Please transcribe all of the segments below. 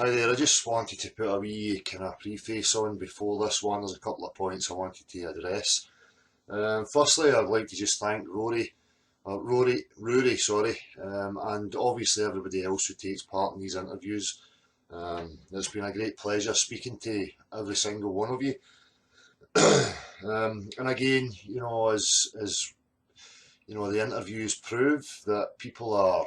Hi there, I just wanted to put a wee kind of preface on before this one. There's a couple of points I wanted to address. Firstly, I'd like to just thank Roury, sorry, and obviously everybody else who takes part in these interviews. It's been a great pleasure speaking to every single one of you. And again, as the interviews prove that people are,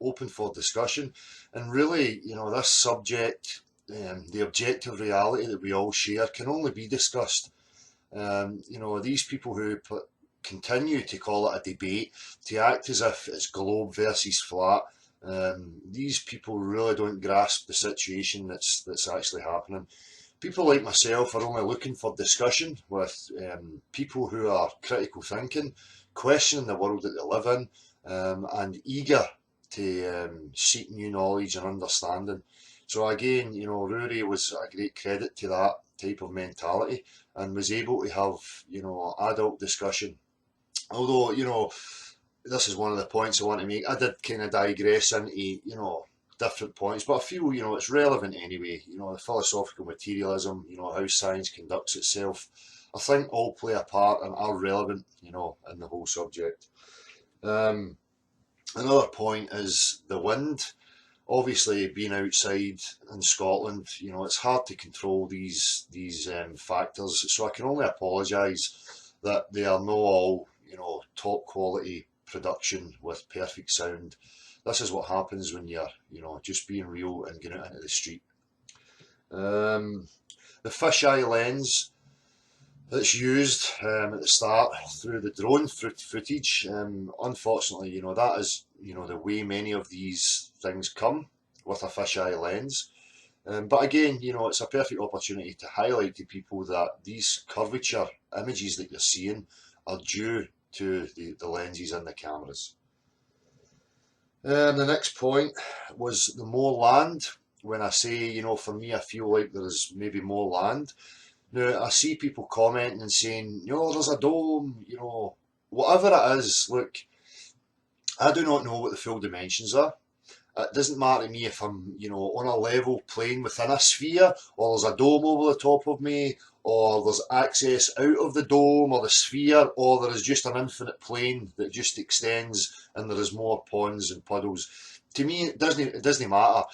open for discussion. And really, this subject, the objective reality that we all share, can only be discussed. These people who continue to call it a debate, to act as if it's globe versus flat, these people really don't grasp the situation that's actually happening. People like myself are only looking for discussion with people who are critical thinking, questioning the world that they live in, and eager to seek new knowledge and understanding. So again, Rory was a great credit to that type of mentality and was able to have, adult discussion. Although, this is one of the points I want to make. I did kind of digress into, different points, but I feel, it's relevant anyway. The philosophical materialism, how science conducts itself, I think all play a part and are relevant, in the whole subject. Another point is the wind. Obviously, being outside in Scotland, it's hard to control these factors. So I can only apologise that they are not all, top quality production with perfect sound. This is what happens when you're, just being real and getting out into the street. The fisheye lens that's used at the start through the drone footage, unfortunately, that is, the way many of these things come with a fisheye lens. But again, it's a perfect opportunity to highlight to people that these curvature images that you're seeing are due to the lenses in the cameras. The next point was the more land. When I say, for me, I feel like there's maybe more land. Now, I see people commenting and saying, there's a dome, whatever it is. Look, I do not know what the full dimensions are. It doesn't matter to me if I'm, on a level plane within a sphere, or there's a dome over the top of me, or there's access out of the dome or the sphere, or there is just an infinite plane that just extends and there is more ponds and puddles. To me, it doesn't matter.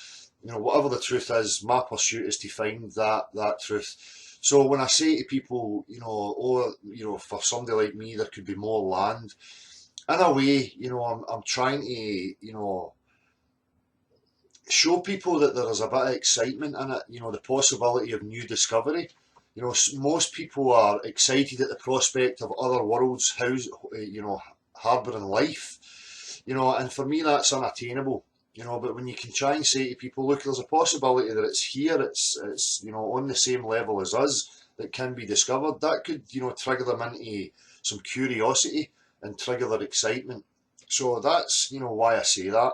Whatever the truth is, my pursuit is to find that truth. So when I say to people, for somebody like me, there could be more land. In a way, I'm trying to, show people that there is a bit of excitement in it, the possibility of new discovery. Most people are excited at the prospect of other worlds, harbouring life, and for me that's unattainable. But when you can try and say to people, look, there's a possibility that it's here, it's on the same level as us, that can be discovered, that could, trigger them into some curiosity and trigger their excitement. So that's, why I say that.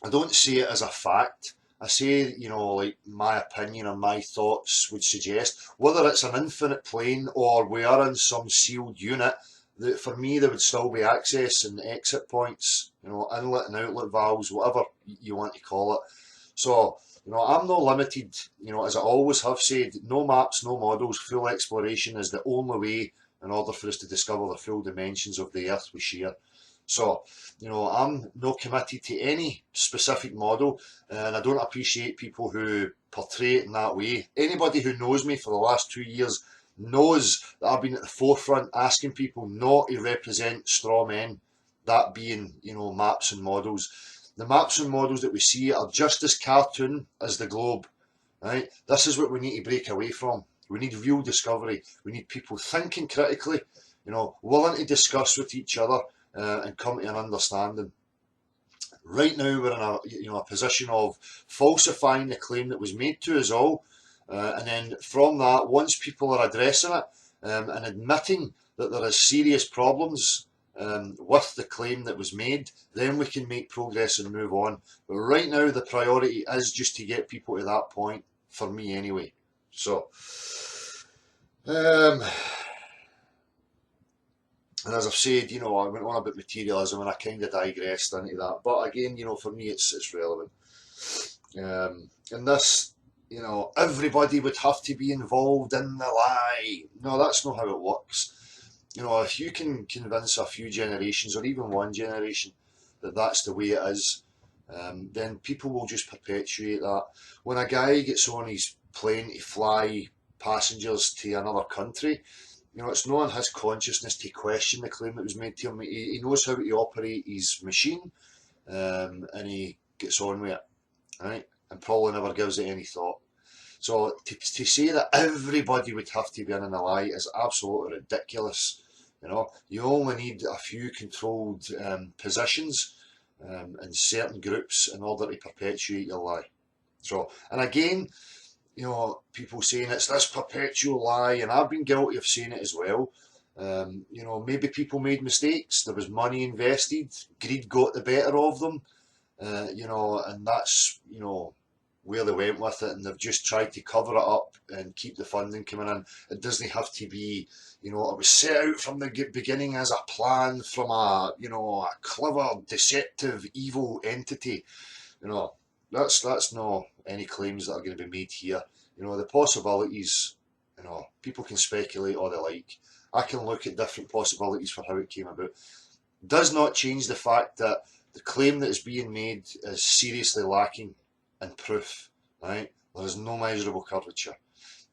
I don't see it as a fact. I say, like my opinion and my thoughts would suggest, whether it's an infinite plane or we are in some sealed unit, that for me there would still be access and exit points, inlet and outlet valves, whatever you want to call it. So, I'm not limited, as I always have said, no maps, no models, full exploration is the only way in order for us to discover the full dimensions of the earth we share. So, I'm not committed to any specific model, and I don't appreciate people who portray it in that way. Anybody who knows me for the last 2 years knows that I've been at the forefront asking people not to represent straw men, that being, maps and models. The maps and models that we see are just as cartoon as the globe, right? This is what we need to break away from. We need real discovery. We need people thinking critically, willing to discuss with each other, and come to an understanding. Right now we're in a position of falsifying the claim that was made to us all, and then from that, once people are addressing it, and admitting that there is serious problems with the claim that was made, then we can make progress and move on. But right now the priority is just to get people to that point, for me anyway. So and as I've said, I went on about materialism and I kind of digressed into that. But again, for me, it's relevant. And this, everybody would have to be involved in the lie. No, that's not how it works. If you can convince a few generations or even one generation that that's the way it is, then people will just perpetuate that. When a guy gets on his plane to fly passengers to another country, it's not in his consciousness to question the claim that was made to him. He knows how to operate his machine, and he gets on with it, right? And probably never gives it any thought. So to say that everybody would have to be in the lie is absolutely ridiculous. You only need a few controlled positions in certain groups in order to perpetuate your lie. So, and again, people saying it's this perpetual lie, and I've been guilty of saying it as well. Maybe people made mistakes. There was money invested. Greed got the better of them. And that's, where they went with it, and they've just tried to cover it up and keep the funding coming in. It doesn't have to be, it was set out from the beginning as a plan from a clever, deceptive, evil entity. That's not any claims that are going to be made here. The possibilities, people can speculate all they like. I can look at different possibilities for how it came about. Does not change the fact that the claim that is being made is seriously lacking in proof, right? There is no measurable curvature.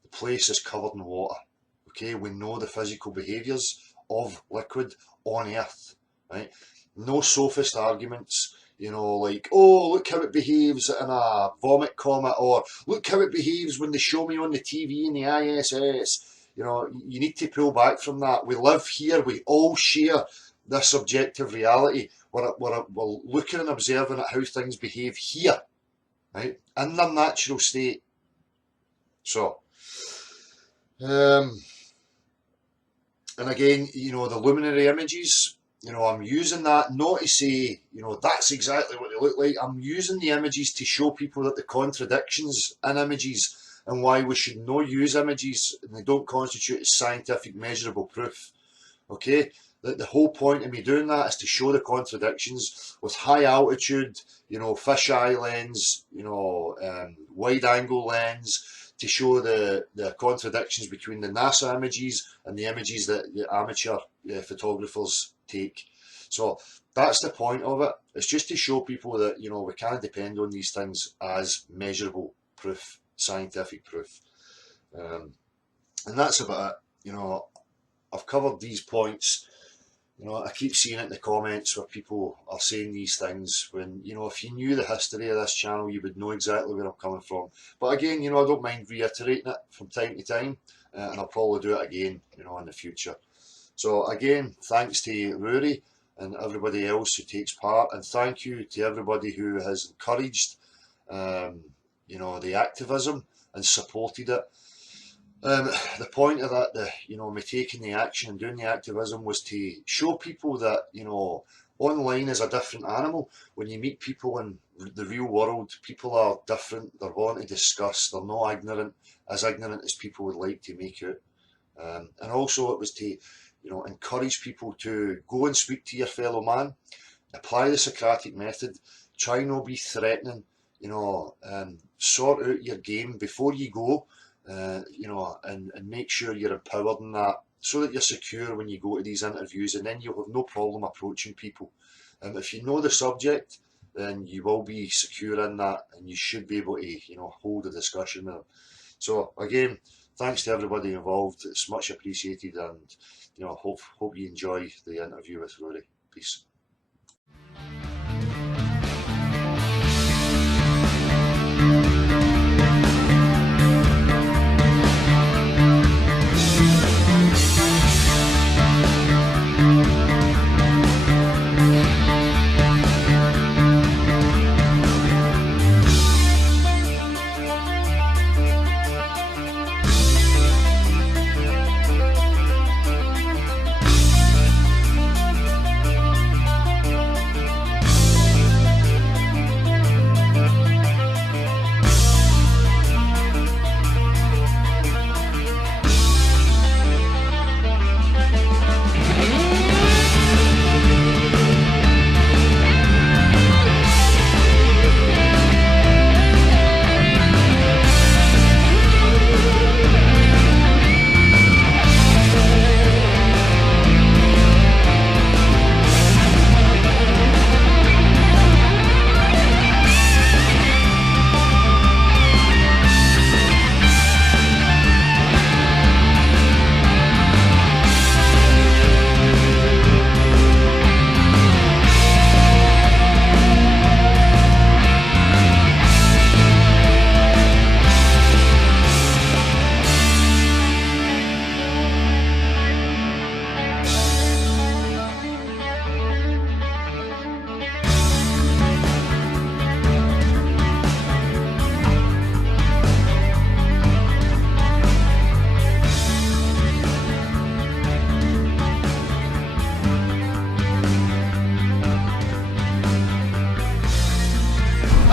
The place is covered in water. Okay, we know the physical behaviours of liquid on Earth, right? No sophist arguments, like, oh, look how it behaves in a vomit comet, or look how it behaves when they show me on the TV in the ISS. You need to pull back from that. We live here, we all share this subjective reality. We're looking and observing at how things behave here, right, in their natural state. So, and again, the luminary images, I'm using that not to say, that's exactly what they look like. I'm using the images to show people that the contradictions in images and why we should not use images, and they don't constitute scientific measurable proof. Okay? The whole point of me doing that is to show the contradictions with high altitude, fisheye lens, wide angle lens, to show the contradictions between the NASA images and the images that the amateur photographers take. So that's the point of it. It's just to show people that, we can't depend on these things as measurable proof, scientific proof. And that's about it. I've covered these points. I keep seeing it in the comments where people are saying these things when, if you knew the history of this channel, you would know exactly where I'm coming from. But again, I don't mind reiterating it from time to time, and I'll probably do it again, in the future. So again, thanks to Roury and everybody else who takes part, and thank you to everybody who has encouraged, the activism and supported it. The point of that, me taking the action and doing the activism, was to show people that, online is a different animal. When you meet people in the real world, people are different. They're willing to discuss. They're not ignorant as people would like to make out. And also it was to, encourage people to go and speak to your fellow man, apply the Socratic method, try not be threatening, sort out your game before you go. And make sure you're empowered in that, so that you're secure when you go to these interviews, and then you'll have no problem approaching people. If you know the subject, then you will be secure in that, and you should be able to, hold a discussion with them. So again, thanks to everybody involved. It's much appreciated, and hope you enjoy the interview with Roury. Peace.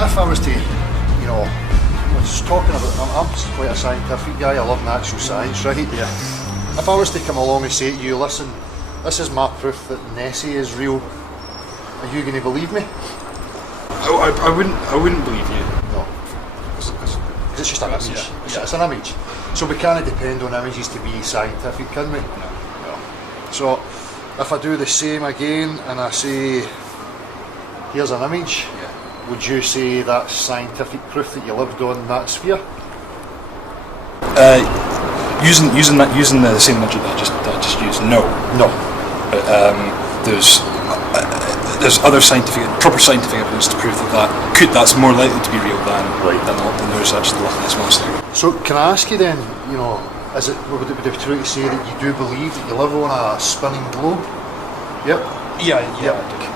if I was to, I was talking about, I'm quite a scientific guy, I love natural science, right? Yeah. If I was to come along and say to you, listen, this is my proof that Nessie is real, are you going to believe me? I wouldn't believe you. No. Because it's just an image. Yeah. It's an image. So we can't depend on images to be scientific, can we? No. So if I do the same again and I say, here's an image, would you say that's scientific proof that you lived on that sphere? Using the same image that I just used, no. But there's other proper scientific evidence to prove that's more likely to be real than there is actually the Loch Ness monster. So can I ask you then, would it be true to say that you do believe that you live on a spinning globe? Yep. Yeah.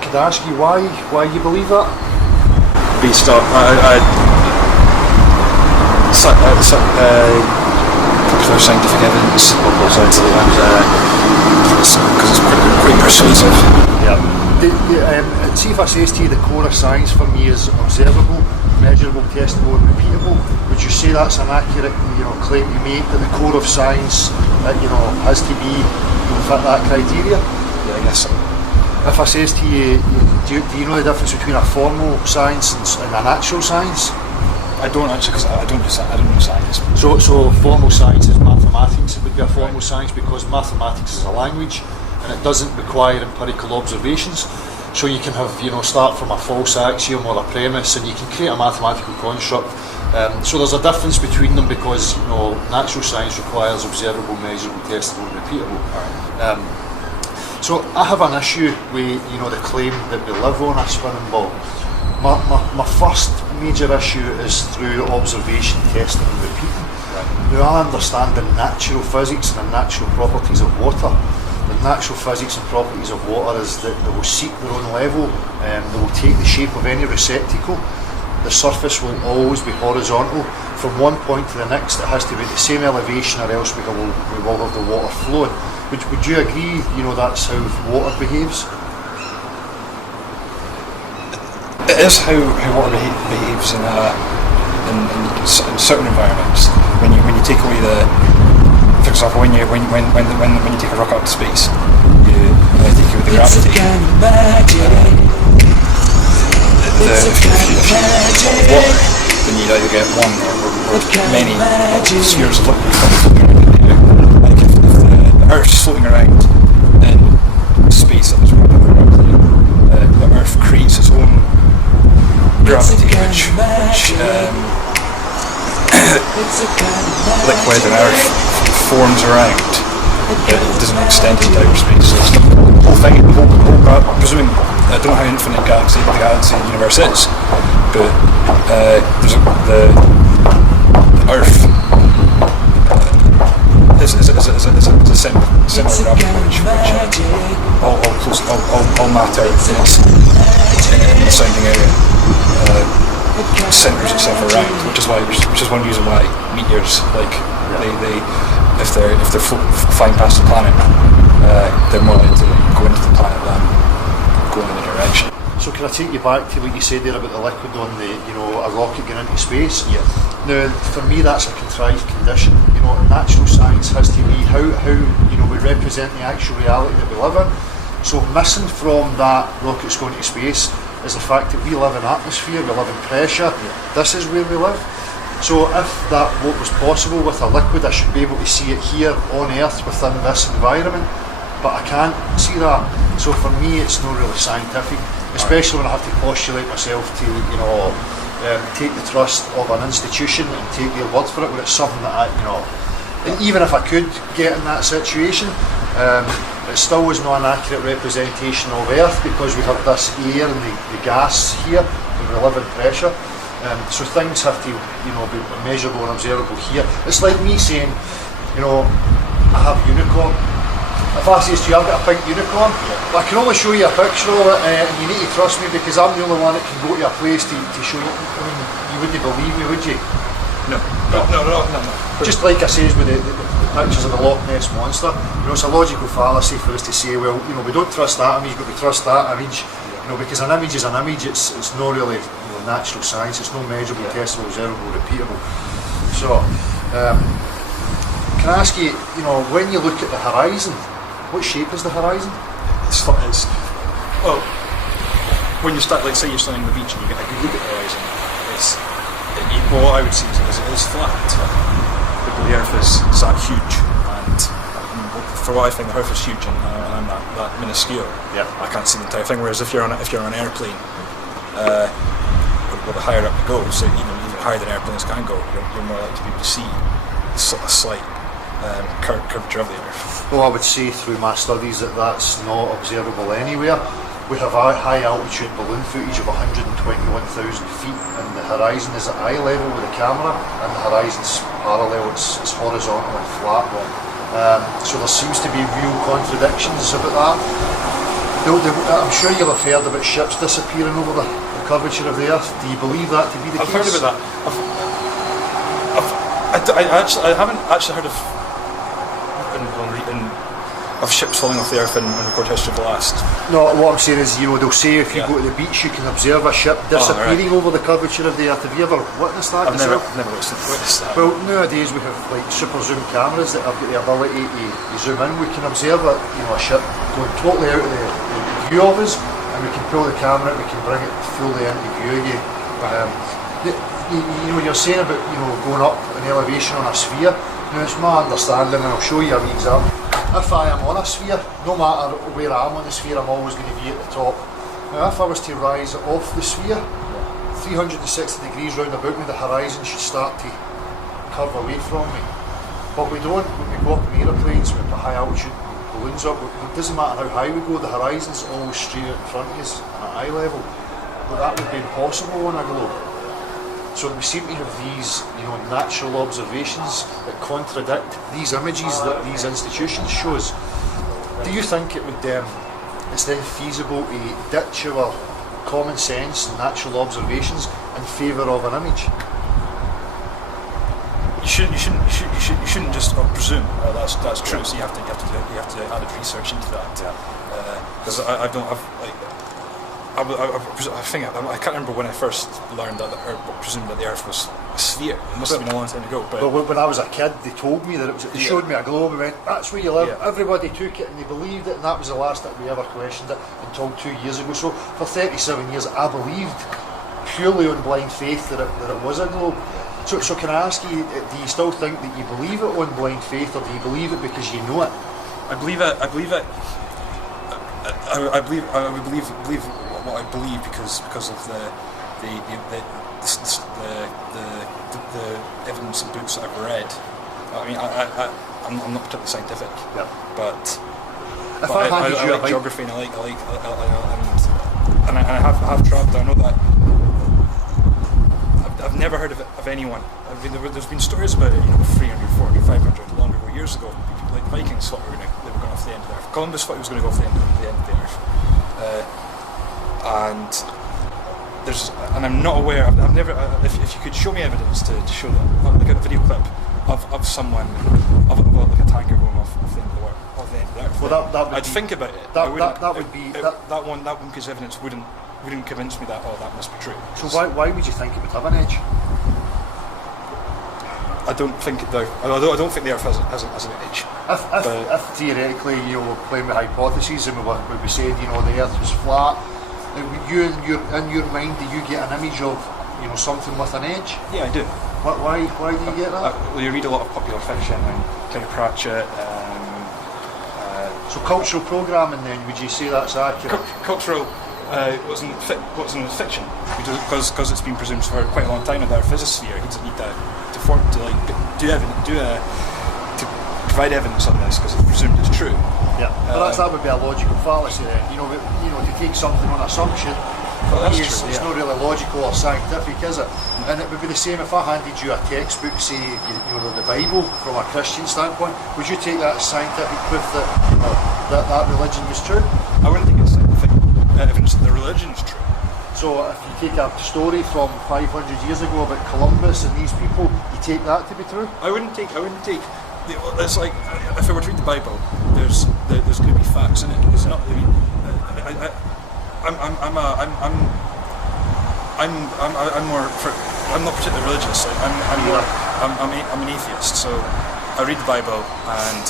Could I ask you why you believe that? Based on popular scientific evidence, because it's quite persuasive. See if I says to you the core of science for me is observable, measurable, testable and repeatable, would you say that's an accurate claim to make, that the core of science has to be fit that criteria? Yeah, I guess so. If I says to you, do you know the difference between a formal science and a natural science? I don't actually, because I don't know science. So formal science is mathematics. It would be a formal science because mathematics is a language and it doesn't require empirical observations. So you can have, start from a false axiom or a premise, and you can create a mathematical construct. So there's a difference between them because natural science requires observable, measurable, testable, and repeatable. So I have an issue with the claim that we live on a spinning ball. My first major issue is through observation, testing, and repeating. Now I understand the natural physics and the natural properties of water. The natural physics and properties of water is that they will seek their own level, they will take the shape of any receptacle. The surface will always be horizontal. From one point to the next, it has to be at the same elevation, or else we will have the water flowing. Would you agree? That's how water behaves. It is how water behaves in certain environments. When you take away for example, when you take a rocket up to space, you take away the gravity. If you water, then you either get one or many spheres of liquid floating around in the air. Like if the Earth's floating around in space at this point, the Earth creates its own gravity, which liquid and Earth forms around. It doesn't extend into outer space. So it's the whole thing, presuming, I don't know how infinite the galaxy universe is, but there's the Earth is a similar gravity, which all matter in the surrounding area centres itself around, which is one reason why meteors, if they're flying past the planet, they're more likely to go into the planet than go in the direction. So can I take you back to what you said there about the liquid on a rocket going into space? Yeah. Now, for me, that's a contrived condition. Natural science has to be how we represent the actual reality that we live in. So missing from that rocket's going to space is the fact that we live in atmosphere, we live in pressure. Yeah. This is where we live. So if what was possible with a liquid, I should be able to see it here on Earth within this environment, but I can't see that. So for me, it's not really scientific, especially when I have to postulate myself to, take the trust of an institution and take their word for it, when it's something that and even if I could get in that situation, it still was not an accurate representation of Earth, because we have this air and the gas here, and we live in pressure. So things have to, be measurable and observable here. It's like me saying, I have unicorn. If I say to you, I've got a pink unicorn, but I can only show you a picture of it, and you need to trust me because I'm the only one that can go to a place to show you. I mean, you wouldn't believe me, would you? No. Just like I says with the pictures of the Loch Ness monster, it's a logical fallacy for us to say, well, we don't trust that image, but we trust that image. Because an image is an image. It's not really natural science. It's no measurable, testable, observable, repeatable. So, can I ask you, when you look at the horizon, what shape is the horizon? It's well, when you start, like say you're standing on the beach and you look at the horizon, what I would see is it is flat. The Earth is that huge, and for what I think, the Earth is huge, and I'm that minuscule. Yeah. I can't see the entire thing. Whereas if you're on an airplane, the higher up you go, so even higher than airplanes can go, you're more likely to be able to see a slight curvature of the Earth. Well, I would say through my studies that's not observable anywhere. We have a high altitude balloon footage of 121,000 feet, and the horizon is at eye level with the camera, and the horizon's parallel, it's horizontal and flat. So there seems to be real contradictions about that. I'm sure you'll have heard about ships disappearing over the curvature of the Earth. Do you believe that to be the case? I've heard about that. I haven't actually heard of ships falling off the Earth in record history of the last. No, what I'm saying is, they'll say if you go to the beach, you can observe a ship disappearing over the curvature of the Earth. Have you ever witnessed that? I've never witnessed that. Well, nowadays we have like super zoom cameras that have got the ability to zoom in. We can observe a ship going totally out of the view of us, and we can pull the camera out, we can bring it fully into view again. You're saying about going up an elevation on a sphere. Now, it's my understanding, and I'll show you a wee example. If I am on a sphere, no matter where I am on the sphere, I'm always going to be at the top. Now, if I was to rise off the sphere, 360 degrees round about me, the horizon should start to curve away from me. But we don't. When we go up in aeroplanes, we put high altitude balloons up. It doesn't matter how high we go, the horizon's always straight out in front of us at eye level. But that would be impossible on a globe. So we seem to have these, natural observations that contradict these images that these institutions show us. Do you think it would, it's then feasible to ditch our common sense and natural observations in favour of an image? You shouldn't just presume that's true. So you have to do added research into that. Because I can't remember when I first learned that presumed that the Earth was a sphere. It must have been a long time ago. But when I was a kid, they told me that it was. They showed me a globe and went, "That's where you live." Yeah. Everybody took it and they believed it, and that was the last that we ever questioned it until 2 years ago. So for 37 years, I believed purely on blind faith that it was a globe. So can I ask you, do you still think that you believe it on blind faith, or do you believe it because you know it? I believe it. I believe what I believe because of the evidence and books that I've read. I mean, I'm not particularly scientific, but I like geography, and I have travelled. I know that I've never heard of anyone. I mean, there's been stories about it, 300, 400, 500, long ago, years ago. People like the Vikings thought they were going off the end of the Earth. Columbus thought he was going to go off the end of the Earth. And I'm not aware. I've never. If you could show me evidence to show that, like a video clip of someone, of like a tanker going off the end of the world, off the end of the Earth. Well, that would I'd think about it. That one piece of evidence wouldn't convince me that that must be true. So why would you think it would have an edge? I don't think the Earth has an edge. If theoretically we're playing with hypotheses and we said the Earth was flat, in your mind, do you get an image of something with an edge? Yeah, I do. Why do you get that? Well, you read a lot of popular fiction and Terry Pratchett. So cultural programming, then, would you say that's accurate? Cultural wasn't fiction because it's been presumed for quite a long time that the Earth is a sphere. He doesn't need to provide evidence on this because it's presumed it's true. Yeah, but that would be a logical fallacy then. To take something on assumption, it's not really logical or scientific, is it? And it would be the same if I handed you a textbook, say, the Bible, from a Christian standpoint. Would you take that as scientific proof that religion was true? I wouldn't think it's scientific evidence that the religion is true. So if you take a story from 500 years ago about Columbus and these people, you take that to be true? I wouldn't take. It's like if I were to read the Bible, there's going to be facts in it. It's not. I'm more. I'm not particularly religious. I'm an atheist. So I read the Bible and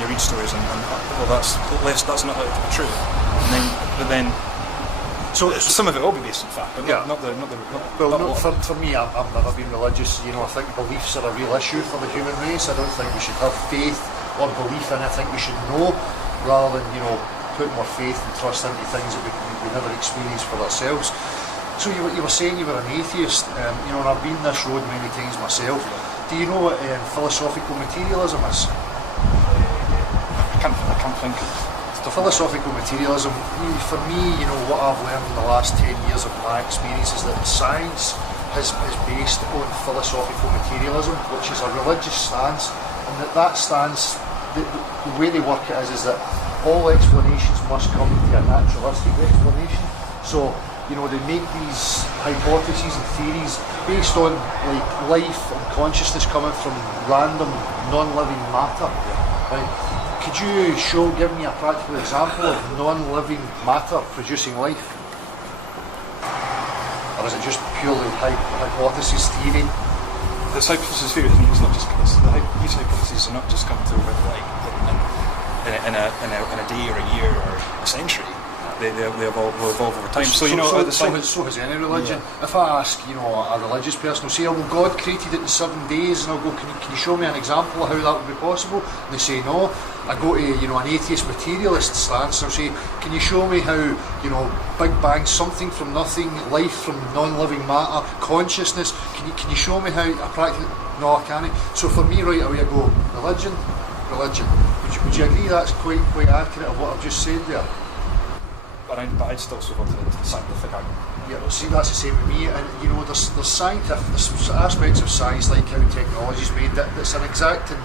you read stories and well, that's not true. But then. So some of it will be based on fact, but not the. For me, I've never been religious. You know, I think beliefs are a real issue for the human race. I don't think we should have faith or belief in. I think we should know, rather than put more faith and trust into things that we never experience for ourselves. So you were saying you were an atheist, and I've been this road many times myself. Do you know what philosophical materialism is? I can't think. Philosophical materialism, for me, what I've learned in the last 10 years of my experience is that science is based on philosophical materialism, which is a religious stance, and that stance, the way they work it is that all explanations must come to a naturalistic explanation. So, they make these hypotheses and theories based on life and consciousness coming from random non-living matter. Right? Could you give me a practical example of non-living matter producing life? Or is it just purely hypothesis theory? This hypothesis theory is not just these hypotheses are not just come through in a day or a year or a century. They will evolve over time. So has any religion. Yeah. If I ask, a religious person will say, "Oh, well, God created it in 7 days," and I'll go, "Can you show me an example of how that would be possible?" And they say no. I go to an atheist materialist stance, and I'll say, "Can you show me how Big Bang, something from nothing, life from non-living matter, consciousness? Can you show me how I practice?" No, I can't. So for me, right away, I go religion. Would you agree that's quite accurate of what I've just said there? But I'd still sort of want the scientific argument. Yeah, well, see, that's the same with me. And there's scientific, there's aspects of science like how technology's made that's an exacting,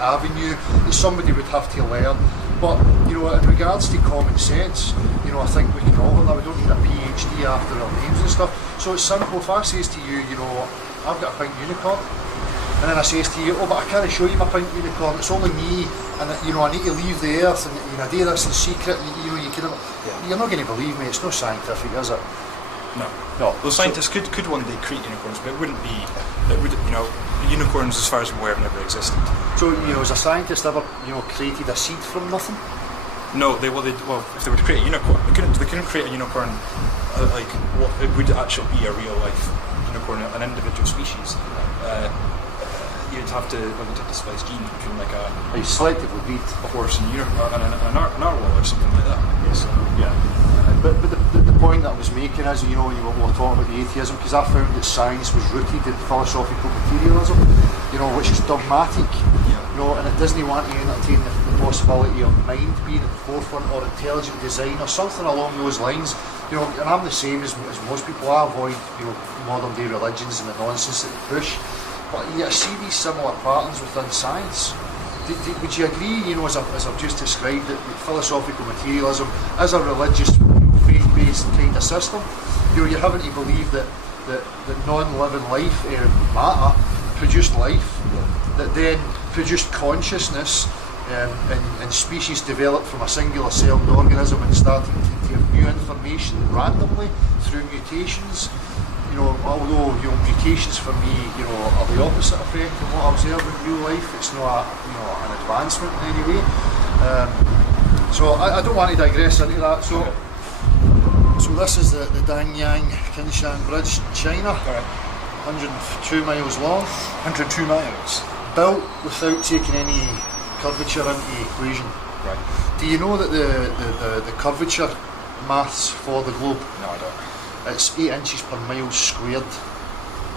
avenue that somebody would have to learn. But in regards to common sense, I think we can all that. We don't need a PhD after our names and stuff. So it's simple. If I says to you, I've got a pink unicorn, and then I says to you, "Oh, but I can't show you my pink unicorn. It's only me, and I need to leave the earth, and I do this in secret." You're not going to believe me. It's not scientific, is it? No. Well, scientists could one day create unicorns, but it wouldn't be. Unicorns, as far as we're aware, have never existed. So has a scientist ever created a seed from nothing? No. If they were to create a unicorn, they couldn't create a unicorn like what it would actually be a real life unicorn, an individual species. You'd have to splice genes between like a selectively breed a horse and a narwhal or something like that. Yes. Yeah. But the point that I was making is, we were talking about the atheism, because I found that science was rooted in philosophical materialism, which is dogmatic, and it doesn't want to entertain the possibility of mind being at the forefront or intelligent design or something along those lines. And I'm the same as most people. I avoid modern day religions and the nonsense that they push. But I see these similar patterns within science. Would you agree, as I've just described, that philosophical materialism is a religious, faith-based kind of system? You're having to believe that non-living life, matter, produced life, that then produced consciousness, and species developed from a singular celled organism and starting to have new information randomly through mutations. Although mutations for me, are the opposite effect of what I observe in real life. It's not an advancement in any way. So I don't want to digress into that. So this is the Danyang Kinshan Bridge in China, 102 miles long. 102 miles. Built without taking any curvature into the equation. Right. Do you know that the curvature maths for the globe? No, I don't. It's 8 inches per mile squared.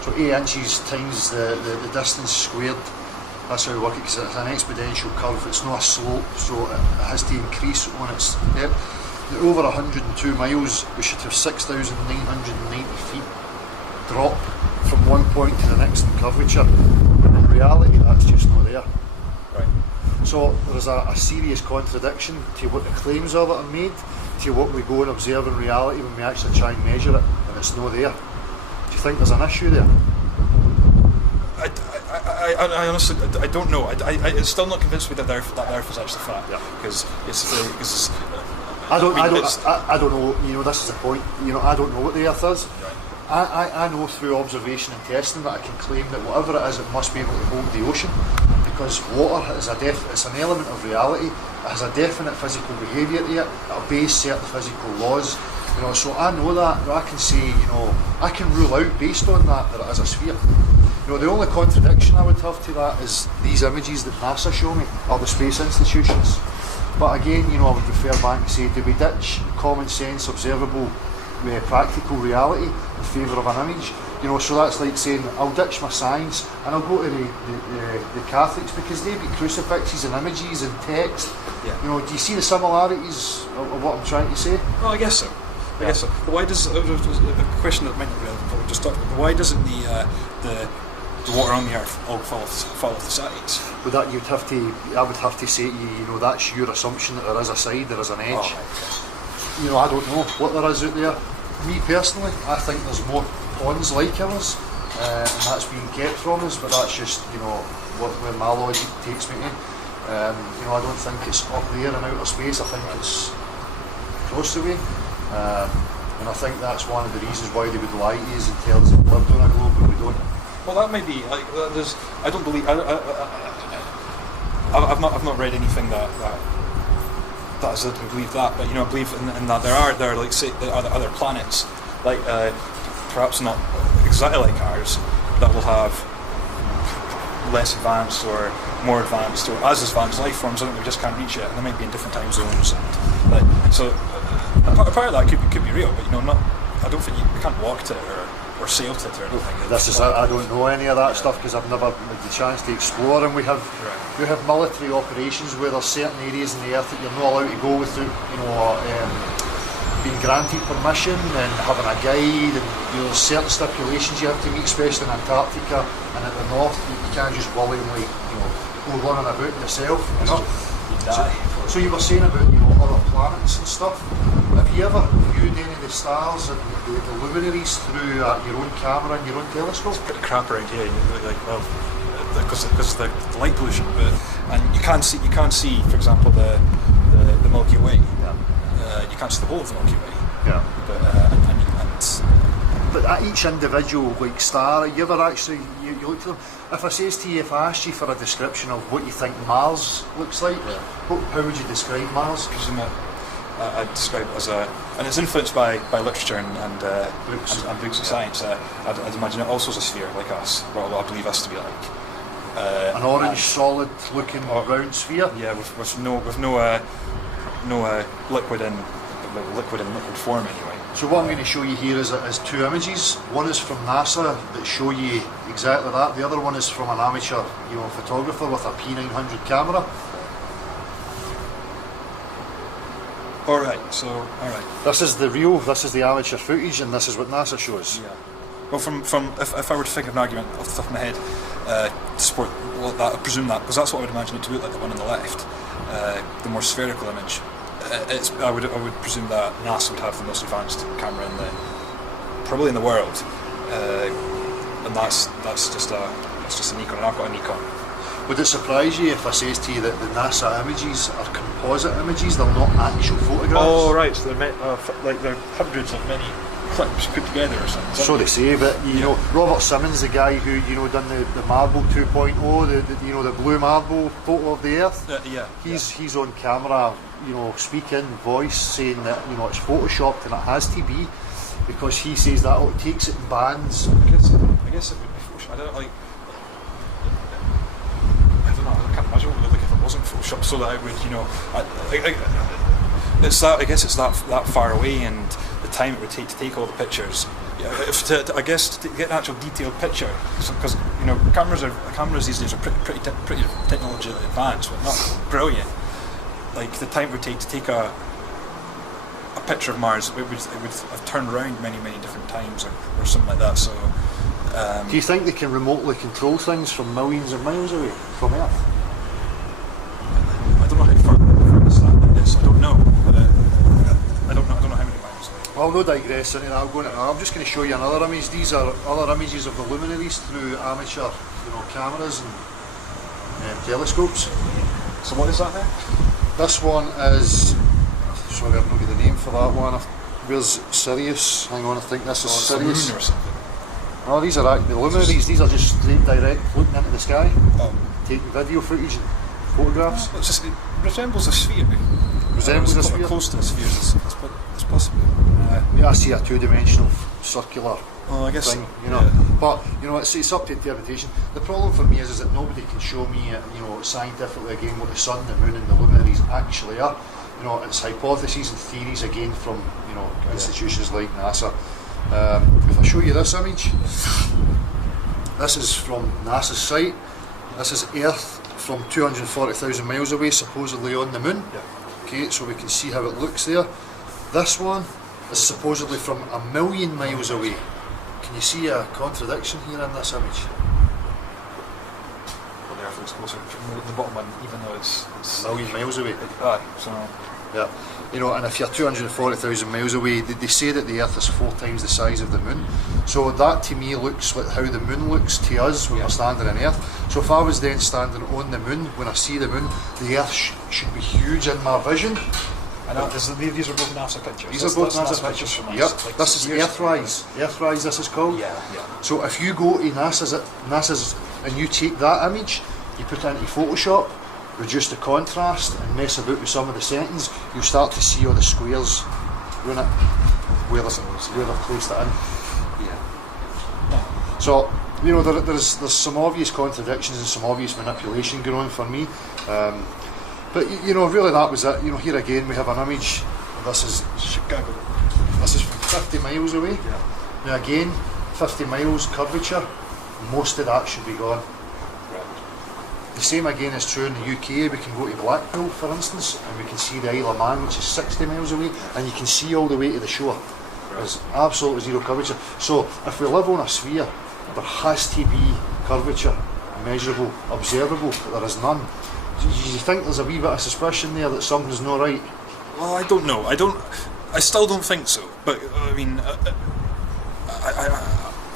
So 8 inches times the distance squared. That's how we work it, because it's an exponential curve. It's not a slope, so it has to increase on its depth. Over 102 miles, we should have 6,990 feet drop from one point to the next in curvature. In reality, that's just not there. Right. So there's a serious contradiction to what the claims are that are made to what we go and observe in reality when we actually try and measure it, and it's not there. Do you think there's an issue there? I honestly don't know. I'm still not convinced me that the Earth is actually flat. Yeah. Because I don't know. You know, this is the point. You know, I don't know what the Earth is. I know through observation and testing that I can claim that whatever it is, it must be able to hold the ocean, because water is it's an element of reality. It has a definite physical behaviour to it. It obeys certain physical laws. You know, so I know that. I can say, you know, I can rule out based on that it is a sphere. You know, the only contradiction I would have to that is these images that NASA show me are the space institutions. But again, you know, I would refer back and say, do we ditch common sense, observable, practical reality in favour of an image? You know, so that's like saying I'll ditch my science and I'll go to the Catholics because they be crucifixes and images and text. Yeah. You know, do you see the similarities of what I'm trying to say? Well, I guess so. I guess so. But why does the question that might not be relevant, but we just talked about? Why doesn't the water on the Earth all fall off the sides? With that, I would have to say to you, you know, that's your assumption that there is a side, there is an edge. Oh, you know, I don't know what there is out there. Me personally, I think there's more ponds like ours, and that's being kept from us, but that's just, you know, where my logic takes me to. You know, I don't think it's up there in outer space, I think it's across the way. And I think that's one of the reasons why they would lie to us and tell us that we lived on a globe, but we don't. Well, that may be like there's. I don't believe. I've not read anything that has led me to believe that, but you know, I believe in that there are like say other planets, like perhaps not exactly like ours, that will have less advanced or more advanced or as advanced life forms. I think we just can't reach it, and they might be in different time zones. And like, so a part of that could be real, but you know, not. I don't think you can't walk to it or sail to it or anything. This is I don't know any of that stuff because I've never had the chance to explore, and we have military operations where there's certain areas in the earth that you're not allowed to go without, you know, being granted permission and having a guide, and you know, there's certain stipulations you have to meet, especially in Antarctica and at the north. You can't just willingly, you know, go running about yourself, you know. You die. So you were saying about, you know, other planets and stuff. Have you ever viewed any of the stars and the luminaries through your own camera and your own telescope? It's pretty crap around here. Like, well, because of the light pollution, and you can't see, for example, the Milky Way. Yeah. You can't see the whole of the Milky Way. Yeah. But at each individual like star, you ever actually you look at them? If I says to you, if I asked you for a description of what you think Mars looks like, how would you describe Mars? I describe it as and it's influenced by literature and books of science. I'd imagine it also is a sphere like us. Well, I believe us to be like an orange, solid-looking round sphere. Yeah, with no liquid in liquid form anyway. So what I'm going to show you here is two images. One is from NASA that show you exactly that. The other one is from an amateur, you know, photographer with a P900 camera. Alright. This is the amateur footage, and this is what NASA shows. Yeah. Well, from if I were to think of an argument off the top of my head to support that, I presume that, because that's what I would imagine it to look like, the one on the left, the more spherical image. I would presume that NASA would have the most advanced camera probably in the world, and that's just a Nikon, and I've got a Nikon. Would it surprise you if I says to you that the NASA images are composite images? They're not actual photographs. Oh right, so they're they're hundreds of many clips put together or something. So they say, but you know, Robert Simmons, the guy who done the Marble 2.0, the blue marble photo of the Earth. He's on camera, speaking voice, saying that it's photoshopped and it has to be, because he says that it takes it in bands. I guess it would be photoshopped. I don't know. I can't imagine what it would look like if it wasn't photoshopped, so that it would, I guess it's that far away, and the time it would take to take all the pictures. I guess to get an actual detailed picture, because cameras these days are pretty technologically advanced, but not brilliant. Like the time it would take to take a picture of Mars, it would have turned around many different times or something like that. So. Do you think they can remotely control things from millions of miles away from Earth? I don't know how far this. I don't know. I don't know how many miles away. Well, no digress into that. I'm just going to show you another image. These are other images of the luminaries through amateur, cameras and telescopes. So what is that there? This one is sorry, I've not got the name for that one. Where's Sirius? Hang on, I think this is Sirius. Moon or something. No, these are actually the luminaries. These are just straight direct floating into the sky, Oh. taking video footage and photographs. It resembles a sphere. Resembles a sphere? Close to a sphere as possible. Yeah, I see a two-dimensional circular Well, I guess thing, you know. yeah. But you know, it's up to interpretation. The problem for me is that nobody can show me, you know, scientifically again what the sun, the moon, and the luminaries actually are. You know, it's hypotheses and theories again from, you know, institutions like NASA. If I show you this image, this is from NASA's site. This is Earth from 240,000 miles away, supposedly on the moon. Yeah. Okay, so we can see how it looks there. This one is supposedly from 1,000,000 miles away. Can you see a contradiction here in this image? Well, the Earth looks closer to the bottom one, even though it's 1,000,000 miles away. aye. So Yeah, you know, and if you're 240,000 miles away, they say that the Earth is 4 times the size of the moon. So that to me looks like how the moon looks to us when we're standing on Earth. So if I was then standing on the moon, when I see the moon, the Earth should be huge in my vision. I know these are both NASA pictures. These are both NASA pictures. from Yep, like this is years ago. Earthrise. Earthrise, this is called. Yeah, yeah. So if you go to NASA's and you take that image, you put it into Photoshop, reduce the contrast and mess about with some of the settings, you'll start to see all the squares run it where they're placed it in. Yeah. So, you know, there's some obvious contradictions and some obvious manipulation going on for me. But you know, really that was it. You know, here again we have an image. This is Chicago. This is 50 miles away. Yeah. Now again, 50 miles curvature, most of that should be gone. The same again is true in the UK. We can go to Blackpool, for instance, and we can see the Isle of Man, which is 60 miles away, and you can see all the way to the shore. There's absolutely zero curvature. So if we live on a sphere, there has to be curvature, measurable, observable, but there is none. Do you think there's a wee bit of suspicion there that something's not right? Well, I don't know. I still don't think so. But I mean,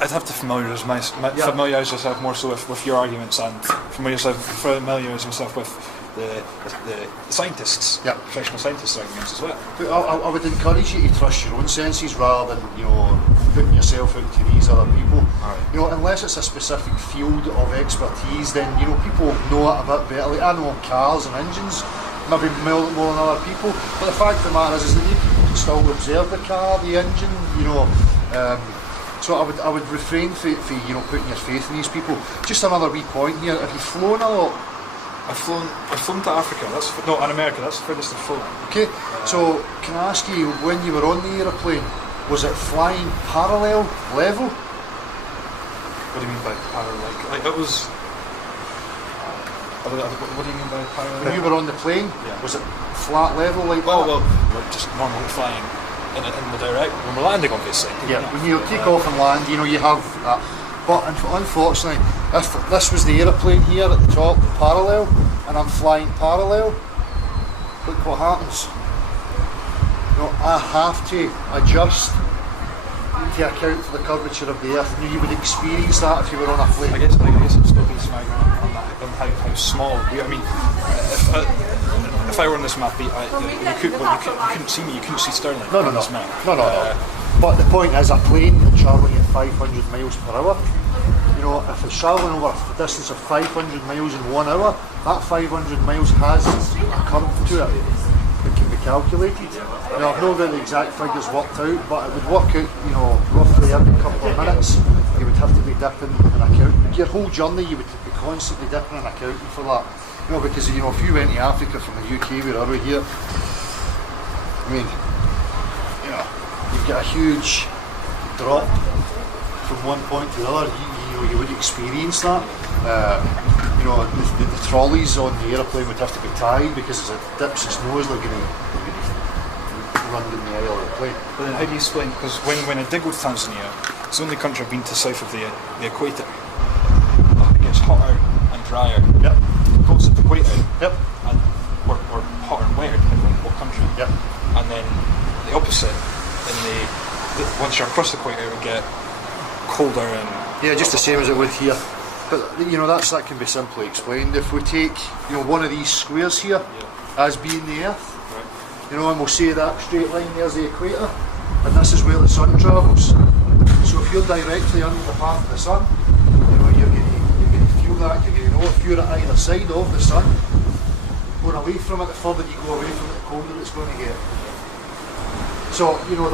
I'd have to familiarise myself more so with your arguments and familiarise myself with the scientists, professional scientists' arguments as well. But I would encourage you to trust your own senses rather than, you know, putting yourself out to these other people. Right. You know, unless it's a specific field of expertise, then, you know, people know it a bit better. Like, I know cars and engines maybe more than other people, but the fact of the matter is that you can still observe the car, the engine, you know. So I would refrain for you know, putting your faith in these people. Just another wee point here. Have you flown a lot? I've flown to Africa. In America. That's the furthest I've flown. Okay. So can I ask you, when you were on the aeroplane, was it flying parallel, level? What do you mean by parallel? Like it was. What do you mean by parallel? When you were on the plane, was it flat level like that? Well, we're just normally flying in the direct when we're landing, obviously. Yeah, when you take off and land, you know, you have that. But unfortunately, if this was the aeroplane here at the top, parallel, and I'm flying parallel, look what happens. You know, I have to adjust to account for the curvature of the Earth. You would experience that if you were on a plane. I guess I'm still being smart on that, on how small. I mean, if I were on this map, you couldn't see me. You couldn't see Sterling on this map. No. But the point is, a plane travelling at 500 miles per hour. You know, if it's travelling over a distance of 500 miles in 1 hour, that 500 miles has a curve to it that can be calculated. Now, I've not got the exact figures worked out, but it would work out, you know, roughly every couple of minutes you would have to be dipping and accounting. Your whole journey you would be constantly dipping and accounting for that. You know, because, you know, if you went to Africa from the UK, where are we here? I mean, you know, you've got a huge drop from one point to the other. You would experience that. You know, the trolleys on the aeroplane would have to be tied because as it dips its nose, they're going to run down the aisle of the plane. But then how do you explain? Because when I did go to Tanzania, it's the only country I've been to south of the equator. It gets hotter and drier. Yep. Close to the equator. Yep. And or hotter and wetter, depending on what country. Yep. And then the opposite, once you're across the equator, it would get colder and... Yeah, just the same as it would here. But, you know, that can be simply explained. If we take, you know, one of these squares here as being the Earth, You know, and we'll say that straight line there's the equator, and this is where the sun travels. So if you're directly under the path of the sun, you know, you're going to feel that, you're going to know if you're at either side of the sun, going away from it, the further you go away from it, the colder it's going to get. So, you know,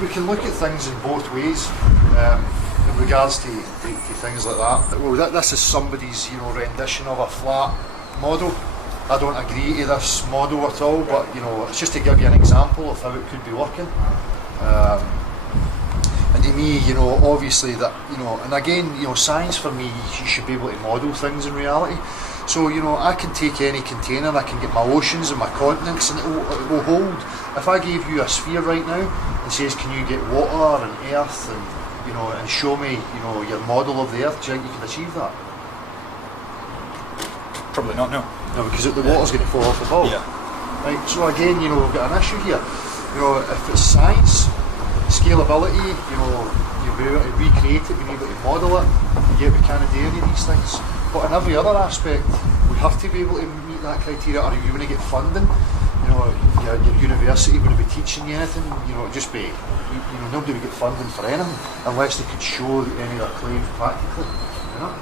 we can look at things in both ways in regards to things like that. Well, this is somebody's, you know, rendition of a flat model. I don't agree to this model at all, but you know, it's just to give you an example of how it could be working. And to me, you know, obviously that, you know, and again, you know, science for me, you should be able to model things in reality. So, you know, I can take any container, I can get my oceans and my continents, and it will hold. If I gave you a sphere right now and says, can you get water and earth, and you know, and show me, you know, your model of the earth, do you think you can achieve that? Probably not, no. No, because the water's going to fall off the ball. Yeah. Right, so again, you know, we've got an issue here. You know, if it's science, scalability, you know, you'll be able to recreate it, you'll be able to model it, yet we can't do any of these things. But in every other aspect, we have to be able to meet that criteria, or if you want to get funding, you know, your university wouldn't be teaching you anything, you know, it'd just be, you know, nobody would get funding for anything unless they could show any of their claims practically, you know.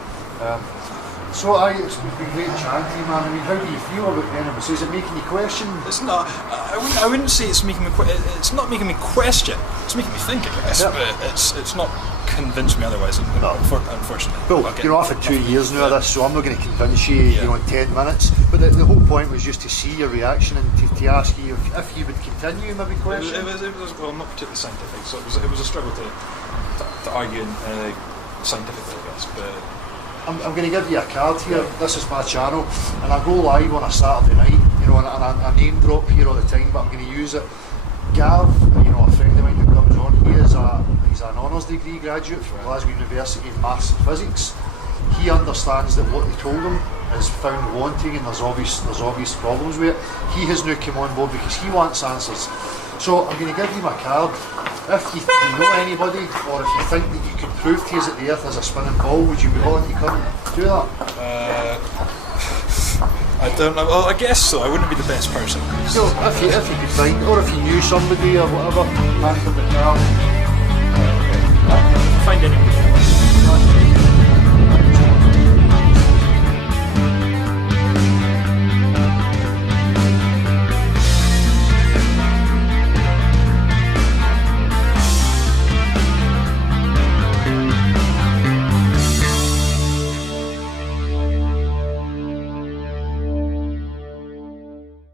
So it's been great chatting to you, man. I mean, how do you feel about anyway? So is it making you question? It's not. I wouldn't say it's making me. It's not making me question. It's making me think, I guess. Yeah. But it's not convinced me otherwise. No. Unfortunately. Well, Okay. you know, I've had 2 years now of this, so I'm not going to convince you, you know, in 10 minutes. But the whole point was just to see your reaction and to ask you if you would continue, maybe question. It was well, not particularly scientific, so it was a struggle to argue scientifically, I guess. But I'm going to give you a card here. This is my channel, and I go live on a Saturday night, you know, and I name drop here all the time, but I'm going to use it. Gav, you know, a friend of mine who comes on, he's an honours degree graduate from Glasgow University in Maths and Physics. He understands that what they told him is found wanting, and there's obvious problems with it. He has now come on board because he wants answers. So I'm going to give you my card. If you know anybody, or if you think that you could prove to us that the Earth is a spinning ball, would you be willing to come and do that? I don't know. Well, I guess so. I wouldn't be the best person. So if you could find, or if you knew somebody or whatever, hand them the card. Find anyone.